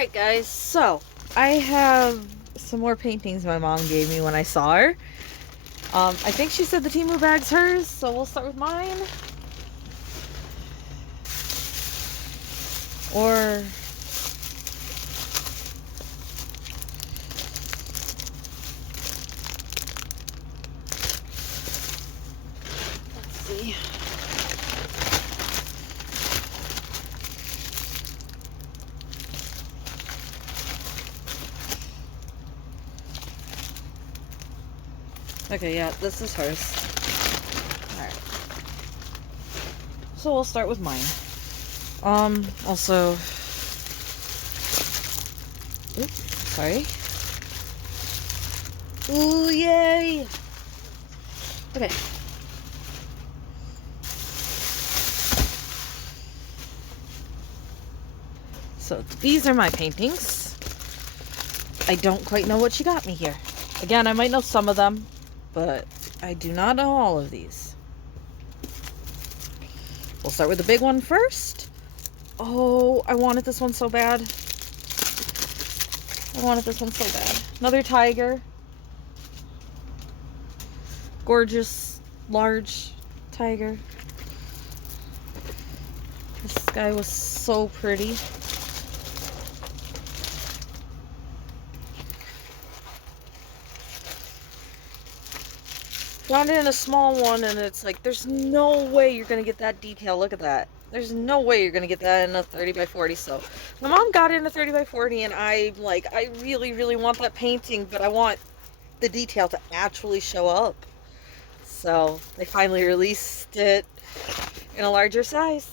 Alright guys, so I have some more paintings my mom gave me when I saw her. I think she said the Temu bag's hers, so we'll start with mine. Or... let's see. Okay, yeah, this is hers. Alright. So we'll start with mine. Also... oops, sorry. Ooh, yay! Okay. So these are my paintings. I don't quite know what she got me here. Again, I might know some of them, but I do not know all of these. We'll start with the big one first. Oh, I wanted this one so bad. I wanted this one so bad. Another tiger. Gorgeous, large tiger. This guy was so pretty. Found it in a small one, and it's like, there's no way you're gonna get that detail. Look at that. There's no way you're gonna get that in a 30 by 40. So my mom got it in a 30 by 40, and I'm like, I really, really want that painting, but I want the detail to actually show up. So they finally released it in a larger size.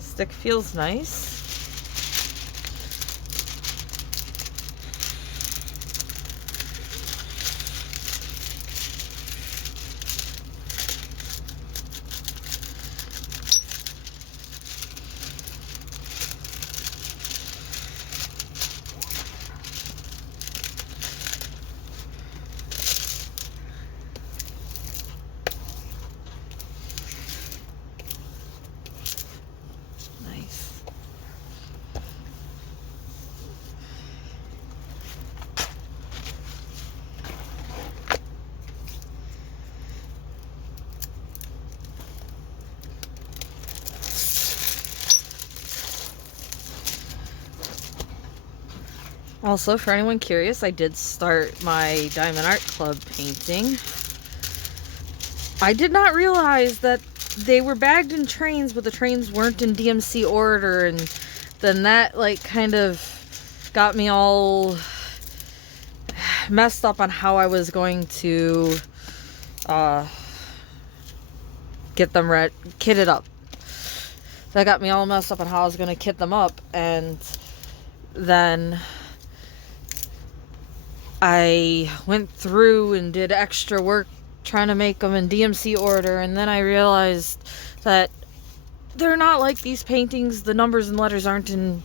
Stick feels nice. Also, for anyone curious, I did start my Diamond Art Club painting. I did not realize that they were bagged in trains, but the trains weren't in DMC order, and then that, like, kind of got me all messed up on how I was going to get them kitted up. That got me all messed up on how I was going to kit them up, and then I went through and did extra work trying to make them in DMC order, and then I realized that they're not like these paintings. The numbers and letters aren't in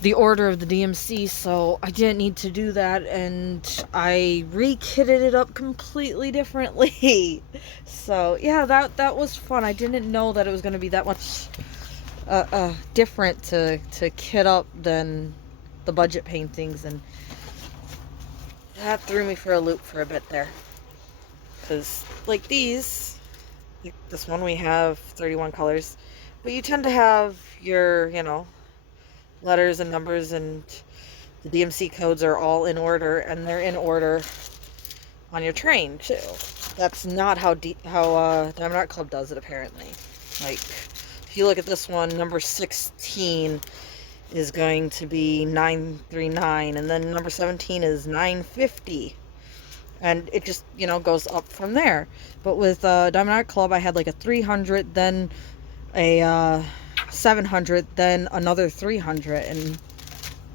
the order of the DMC, so I didn't need to do that, and I re-kitted it up completely differently. So yeah, that was fun. I didn't know that it was going to be that much different to kit up than the budget paintings, and that threw me for a loop for a bit there. Because, like these, this one we have 31 colors, but you tend to have your, you know, letters and numbers, and the DMC codes are all in order, and they're in order on your train, too. That's not how Diamond Art Club does it, apparently. Like, if you look at this one, number 16 is going to be 939, and then number 17 is 950, and it just, you know, goes up from there. But with Diamond Art Club, I had like a 300, then a 700, then another 300, and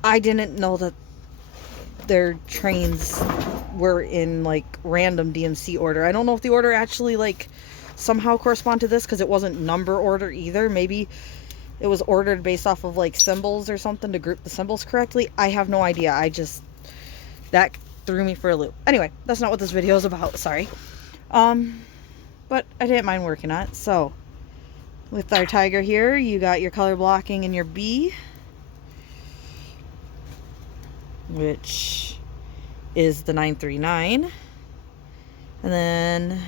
I didn't know that their trains were in like random DMC order. I don't know if the order actually like somehow correspond to this, because it wasn't number order either. Maybe it was ordered based off of like symbols or something to group the symbols correctly. I have no idea. I just, that threw me for a loop. Anyway, that's not what this video is about, sorry. But I didn't mind working on it. So with our tiger here, you got your color blocking in your B, which is the 939. And then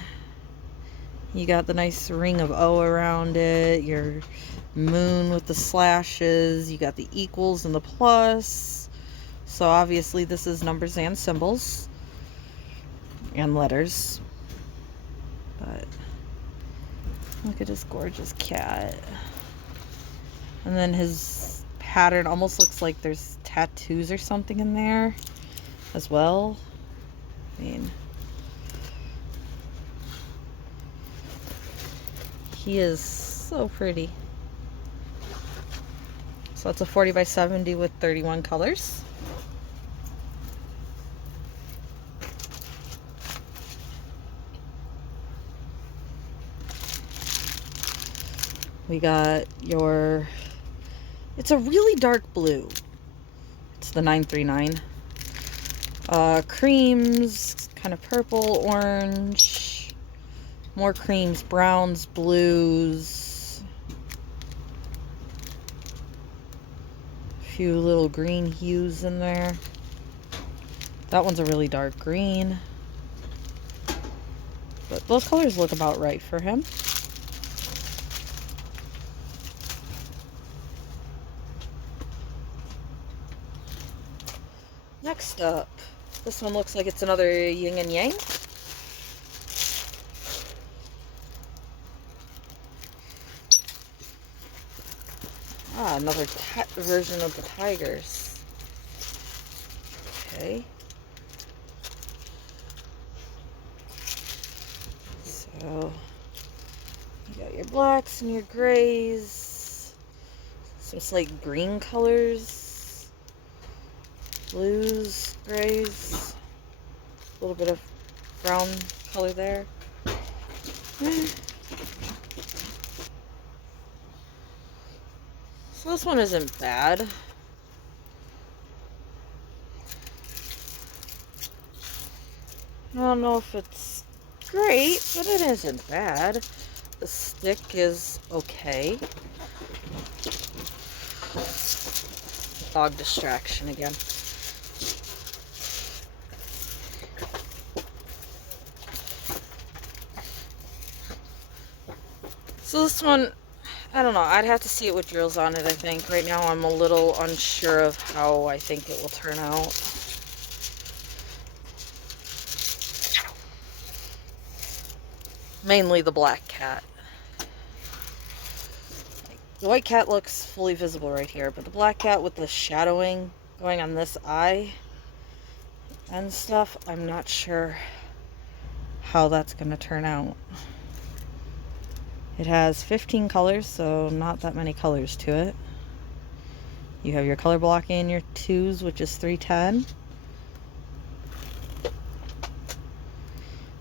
you got the nice ring of O around it, your moon with the slashes, you got the equals and the plus. So obviously this is numbers and symbols and letters. But look at this gorgeous cat. And then his pattern almost looks like there's tattoos or something in there as well. I mean, he is so pretty. So it's a 40 by 70 with 31 colors. We got your, it's a really dark blue. It's the 939. Creams, kind of purple, orange, more creams, browns, blues, a few little green hues in there. That one's a really dark green. But those colors look about right for him. Next up, this one looks like it's another Yin and Yang. Ah, another version of the tigers. Okay. So, you got your blacks and your grays. Some slight green colors. Blues, grays, a little bit of brown color there. So this one isn't bad. I don't know if it's great, but it isn't bad. The stick is okay. Dog distraction again. So this one, I don't know, I'd have to see it with drills on it, I think. Right now I'm a little unsure of how I think it will turn out. Mainly the black cat. The white cat looks fully visible right here, but the black cat with the shadowing going on this eye and stuff, I'm not sure how that's going to turn out. It has 15 colors, so not that many colors to it. You have your color blocking in your 2s, which is 310.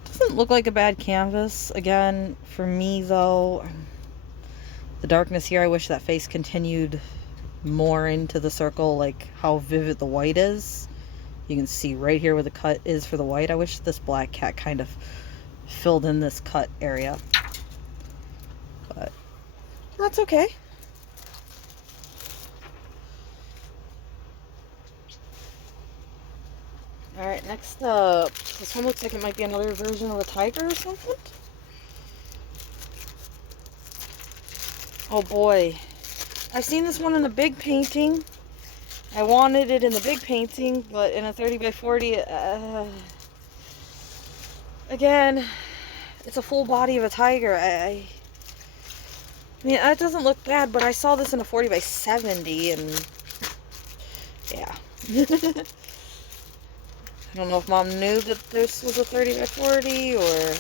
Doesn't look like a bad canvas. Again, for me though, the darkness here, I wish that face continued more into the circle, like how vivid the white is. You can see right here where the cut is for the white. I wish this black cat kind of filled in this cut area. But that's okay. Alright, next up. This one looks like it might be another version of a tiger or something. Oh boy. I've seen this one in a big painting. I wanted it in the big painting, but in a 30 by 40, again, it's a full body of a tiger. I mean, that doesn't look bad, but I saw this in a 40 by 70, and yeah. I don't know if Mom knew that this was a 30 by 40, or,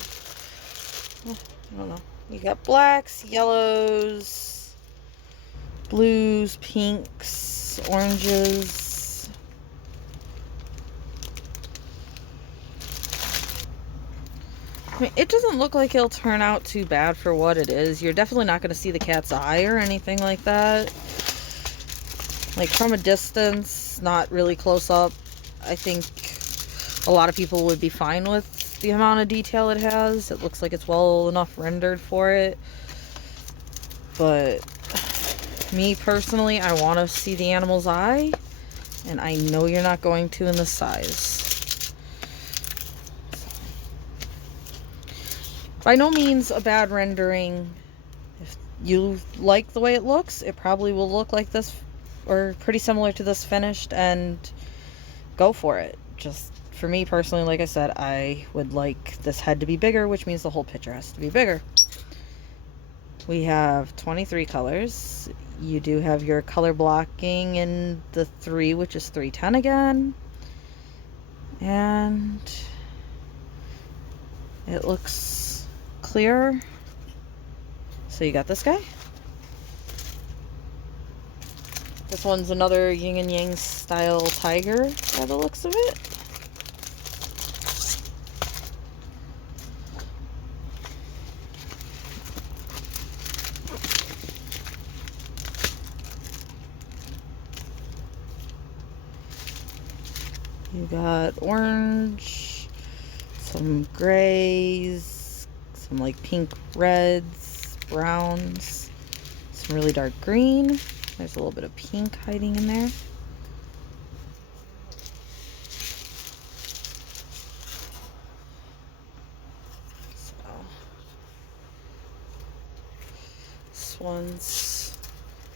I don't know. You got blacks, yellows, blues, pinks, oranges. I mean, it doesn't look like it'll turn out too bad for what it is. You're definitely not going to see the cat's eye or anything like that. Like from a distance, not really close up. I think A lot of people would be fine with the amount of detail it has. It looks like it's well enough rendered for it. But me personally, I want to see the animal's eye, and I know you're not going to in this size. By no means a bad rendering. If you like the way it looks, it probably will look like this or pretty similar to this finished, and go for it. Just for me personally, like I said, I would like this head to be bigger, which means the whole picture has to be bigger. We have 23 colors. You do have your color blocking in the 3, which is 310 again. And it looks clear. So you got this guy. This one's another Yin and Yang style tiger by the looks of it. You got orange, some grays, some like pink reds, browns, some really dark green. There's a little bit of pink hiding in there. So this one's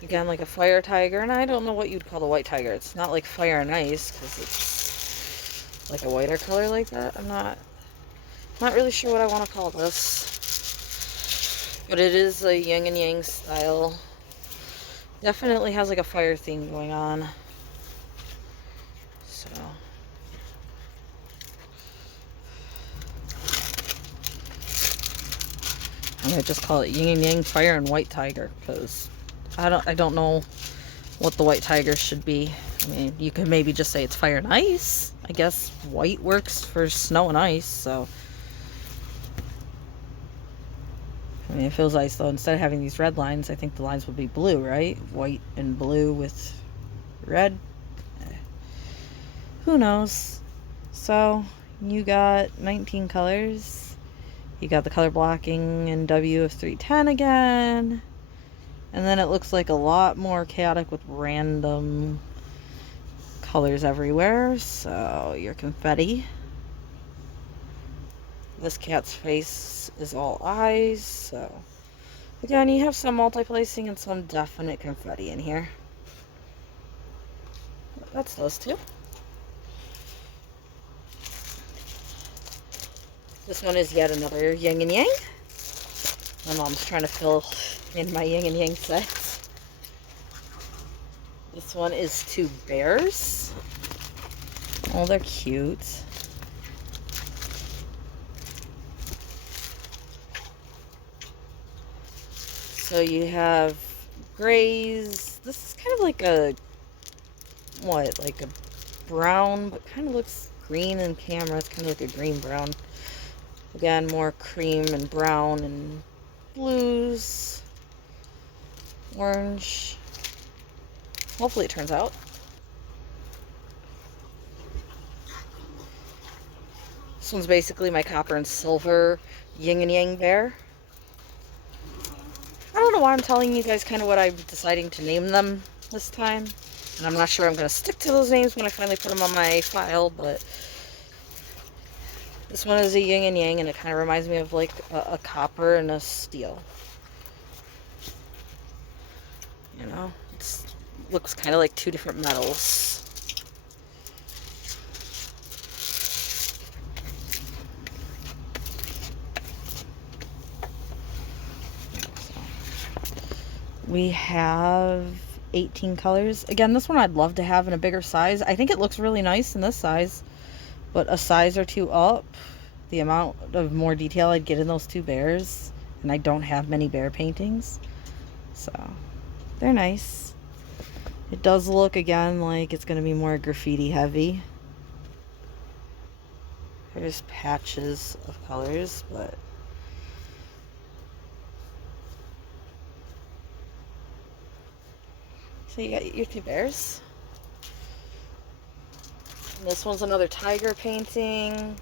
again like a fire tiger, and I don't know what you'd call the white tiger. It's not like fire and ice because it's like a whiter color like that. I'm not really sure what I want to call this, but it is a yin and yang style. Definitely has like a fire theme going on. So I'm gonna just call it yin and yang fire and white tiger, because I don't know what the white tiger should be. I mean, you could maybe just say it's fire and ice. I guess white works for snow and ice, so. I mean, it feels ice, though. Instead of having these red lines, I think the lines would be blue, right? White and blue with red. Who knows? So, you got 19 colors. You got the color blocking in W of 310 again. And then it looks like a lot more chaotic with random colors everywhere. So your confetti. This cat's face is all eyes. So again, you have some multi-placing and some definite confetti in here. That's those two. This one is yet another yin and yang. My mom's trying to fill in my yin and yang sets. This one is 2 bears. Oh, they're cute. So you have grays. This is kind of like a, what, like a brown, but kind of looks green in camera. It's kind of like a green brown. Again, more cream and brown and blues, orange. Hopefully it turns out. This one's basically my copper and silver yin and yang bear. I don't know why I'm telling you guys kind of what I'm deciding to name them this time. And I'm not sure I'm going to stick to those names when I finally put them on my file, but this one is a yin and yang, and it kind of reminds me of like a copper and a steel. You know, it looks kind of like 2 different metals. We have 18 colors. Again, this one I'd love to have in a bigger size. I think it looks really nice in this size, but a size or 2 up, the amount of more detail I'd get in those 2 bears, and I don't have many bear paintings, so they're nice. It does look, again, like it's going to be more graffiti heavy. There's patches of colors, but so you got your 2 bears. This one's another tiger painting.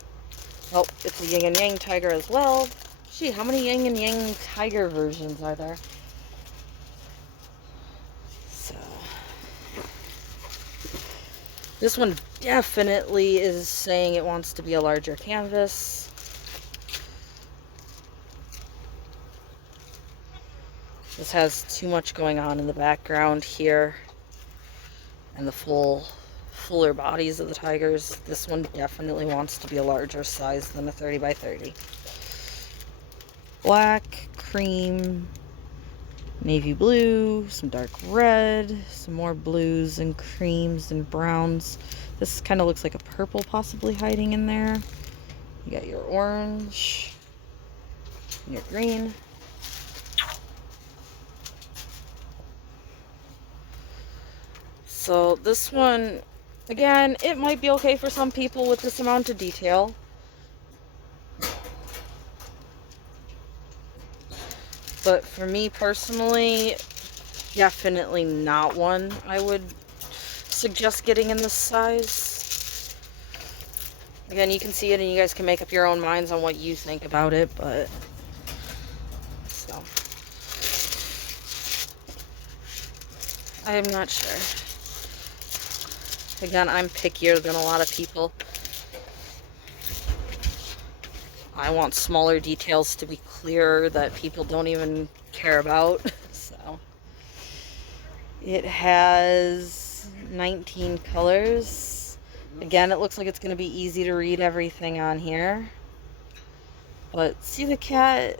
Oh, it's a yin and yang tiger as well. Gee, how many yin and yang tiger versions are there? So, this one definitely is saying it wants to be a larger canvas. This has too much going on in the background here. And the fuller bodies of the tigers. This one definitely wants to be a larger size than a 30 by 30. Black, cream, navy blue, some dark red, some more blues and creams and browns. This kind of looks like a purple possibly hiding in there. You got your orange and your green. So this one, again, it might be okay for some people with this amount of detail. But for me personally, definitely not one I would suggest getting in this size. Again, you can see it and you guys can make up your own minds on what you think about it, but so I am not sure. Again, I'm pickier than a lot of people. I want smaller details to be clearer that people don't even care about. So it has 19 colors. Again, it looks like it's going to be easy to read everything on here. But see the cat,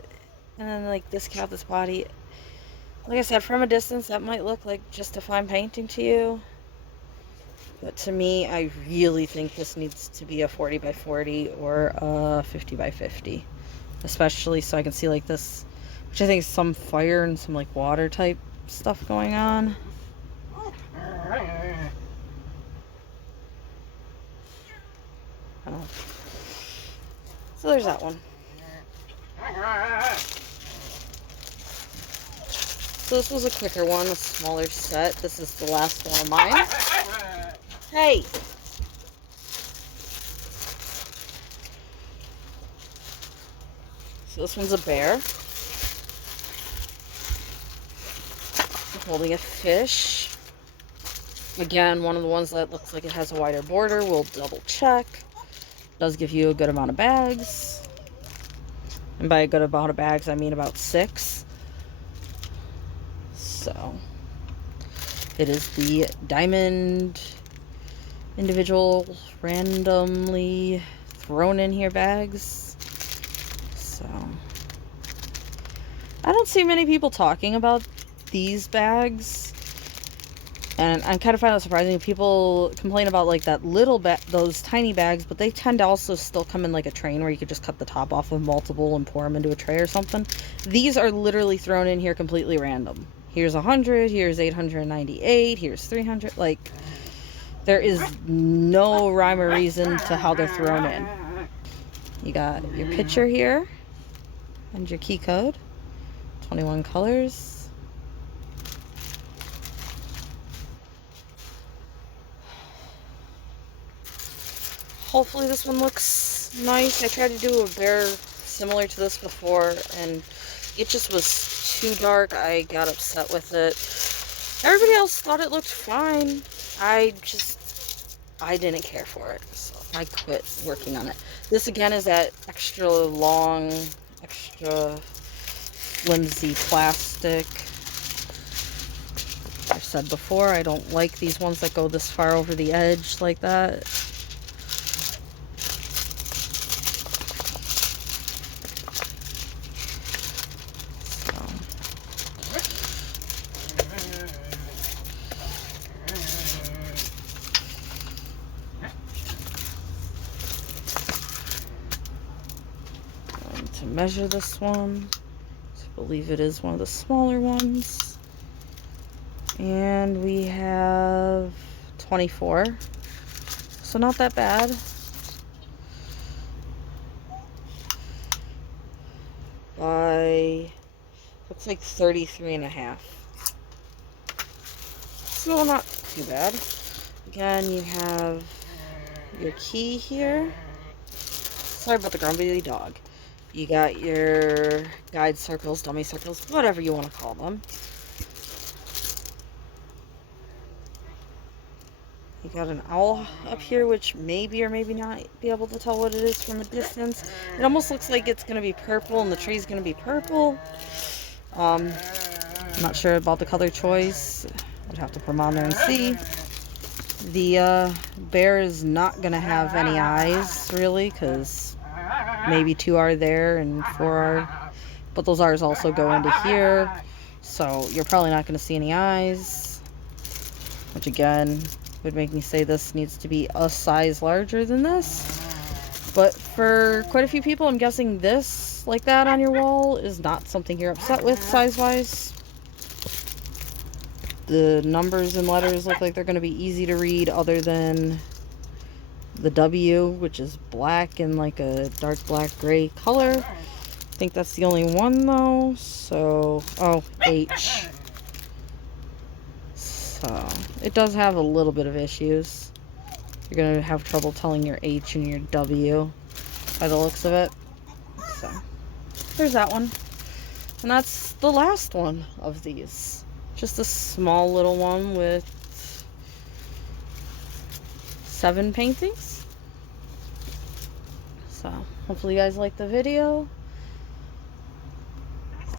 and then like this cat, this body. Like I said, from a distance, that might look like just a fine painting to you. But to me, I really think this needs to be a 40 by 40 or a 50 by 50. Especially so I can see like this, which I think is some fire and some like water type stuff going on. Oh. So there's that one. So this was a quicker one, a smaller set. This is the last one of mine. Hey! So this one's a bear. Holding a fish. Again, one of the ones that looks like it has a wider border. We'll double check. Does give you a good amount of bags. And by a good amount of bags, I mean about 6. So, it is the diamond individual randomly thrown in here bags. So I don't see many people talking about these bags, and I kind of find it surprising. People complain about like that little those tiny bags, but they tend to also still come in like a train where you could just cut the top off of multiple and pour them into a tray or something. These are literally thrown in here completely random. Here's 100, here's 898, here's 300. Like, there is no rhyme or reason to how they're thrown in. You got your picture here and your key code. 21 colors. Hopefully this one looks nice. I tried to do a bear similar to this before and it just was too dark. I got upset with it. Everybody else thought it looked fine. I didn't care for it, so I quit working on it. This again is that extra long, extra flimsy plastic. I've said before, I don't like these ones that go this far over the edge like that. To measure this one, I believe it is one of the smaller ones, and we have 24, so not that bad. By looks like 33.5, so not too bad. Again, you have your key here. Sorry about the grumpy dog. You got your guide circles, dummy circles, whatever you want to call them. You got an owl up here, which maybe or maybe not be able to tell what it is from a distance. It almost looks like it's going to be purple and the tree's going to be purple. I'm not sure about the color choice. I'd have to put them on there and see. The bear is not going to have any eyes, really, because maybe 2 are there and 4 are. But those R's also go into here, so you're probably not going to see any eyes. Which, again, would make me say this needs to be a size larger than this. But for quite a few people, I'm guessing this, like that on your wall, is not something you're upset with size-wise. The numbers and letters look like they're going to be easy to read, other than the W, which is black and like a dark black gray color. I think that's the only one though. So, oh, H. So, it does have a little bit of issues. You're going to have trouble telling your H and your W by the looks of it. So, there's that one. And that's the last one of these. Just a small little one with 7 paintings. So, hopefully you guys like the video.